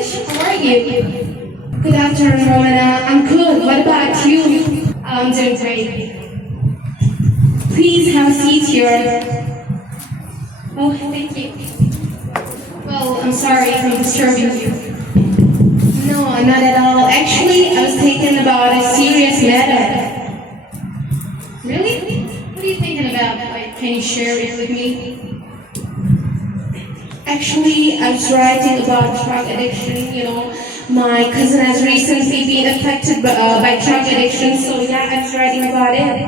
Krish. How are you? Good afternoon, Romana. I'm good. What about you? I'm doing great. Please have a seat here. Oh, thank you. Well, I'm sorry if I'm disturbing you. No, not at all. Actually, I was thinking about a serious matter. Really? What are you thinking about? Like, can you share it with me? Actually, I was writing about drug addiction. My cousin has recently been affected by drug addiction, so yeah, I was writing about it.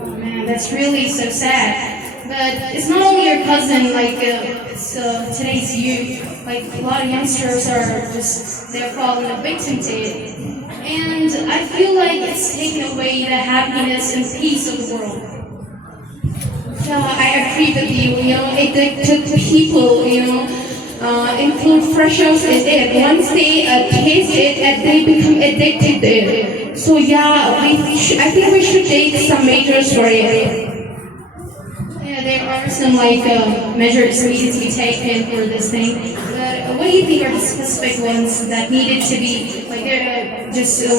Oh man, that's really so sad. But it's not only your cousin, it's today's youth. Like, a lot of youngsters are they're falling a victim to it. And I feel like it's taken away the happiness and peace of the world. I agree with you, addicted people, include freshers in it. Once they taste it, and they become addicted to it. So yeah, I think we should take some measures for it. Yeah, there are some measures needed to be taken for this thing. But what do you think are the specific ones that needed to be we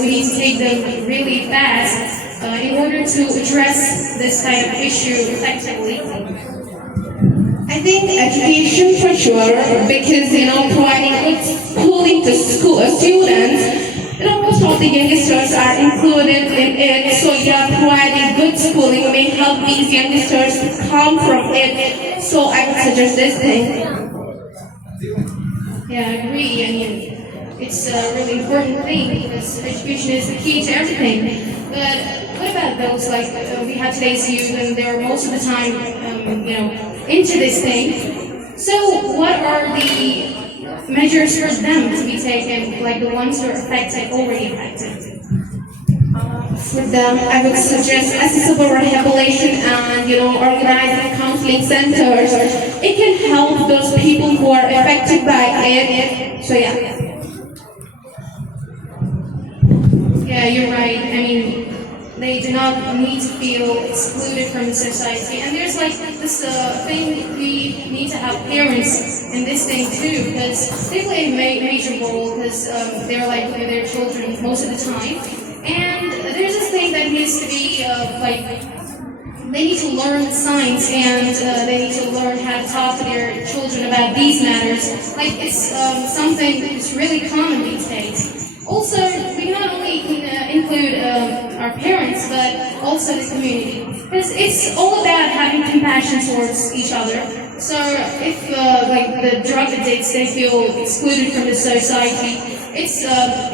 need to take them really fast in order to address this kind of issue effectively? I think education for sure, because providing good schooling to students. Most of the youngsters are included in it, so yeah, providing good schooling may help these youngsters to come from it. So I would suggest this thing. Yeah, I agree. I mean, it's a really important thing because education is the key to everything. But what about those we have today's youth, and they're most of the time, into this thing. So what are the measures for them to be taken, like the ones who are already affected? For them, I would suggest accessible rehabilitation and organizing counseling centers. It can help those people who are affected by it. So yeah, you're right. I mean, they do not need to feel excluded from the society. And there's this thing, we need to have parents in this thing too, because they play a major role, because they're with their children most of the time. And there's this thing that needs to be they need to learn science, and they need to learn how to talk to their children about these matters. It's something that's really common these days. Also, we can not only include our parents, but also the community. Because it's all about having compassion towards each other. So if the drug addicts, they feel excluded from the society, it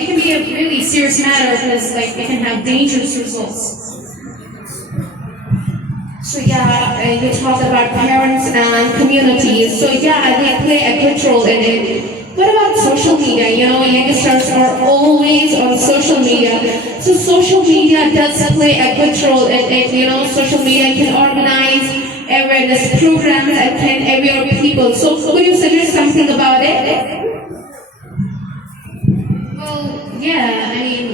can be a really serious matter, because it can have dangerous results. So yeah, you talked about parents and communities. So yeah, they play a good role in it. What about social media? Youngsters are always on social media. So social media does play a good role in it. Social media can organize awareness programs and can aware people. So would you suggest something about it? Well, yeah, I mean,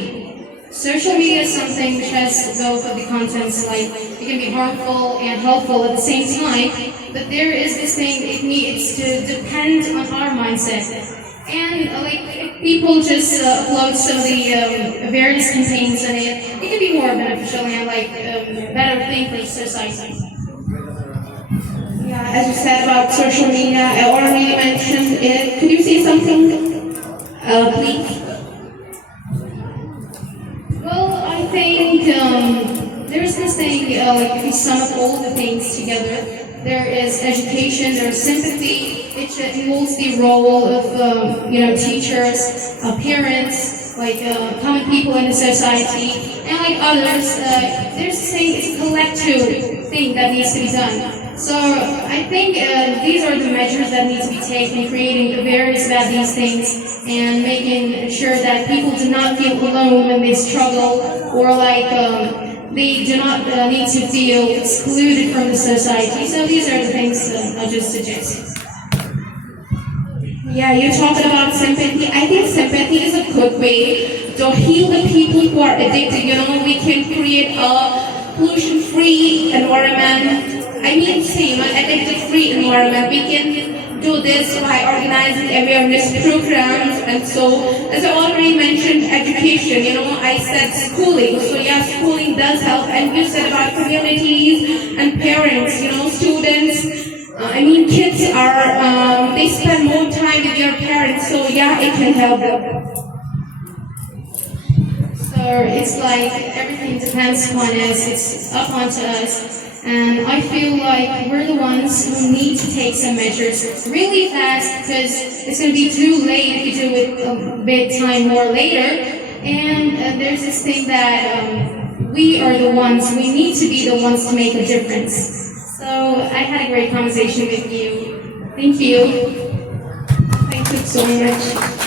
social media is something which has both of the contents, it can be harmful and helpful at the same time. But there is this thing, it needs to depend on our mindset. And if people just upload some of the awareness campaigns in it, it can be more beneficial and better thing for society. Yeah, as you said about social media, I already mentioned it. Could you say something, please? Well, I think there's this thing, if you sum up all the things together, there is education, there is sympathy. It involves the role of teachers, parents, common people in the society, and others. There's this thing, it's a collective thing that needs to be done. So I think these are the measures that need to be taken, creating awareness about these things and making sure that people do not feel alone when they struggle, or they do not need to feel excluded from the society. So these are the things I'll just suggest. Yeah, you're talking about sympathy. I think sympathy is a good way to heal the people who are addicted. We can create a pollution-free environment. I mean, an addiction-free environment. We can do this by organizing awareness programs. And so, as I already mentioned, education, I said schooling. So yeah, schooling does help. And you said about communities and parents, students. Kids are, they spend more time with your parents. So yeah, it can help them. So it's like everything depends on us, it's up onto us. And I feel like we're the ones who need to take some measures really fast, because it's going to be too late if we do it a bit time more later. And there's this thing that we are the ones, we need to be the ones to make a difference. So I had a great conversation with you. Thank you. Thank you so much.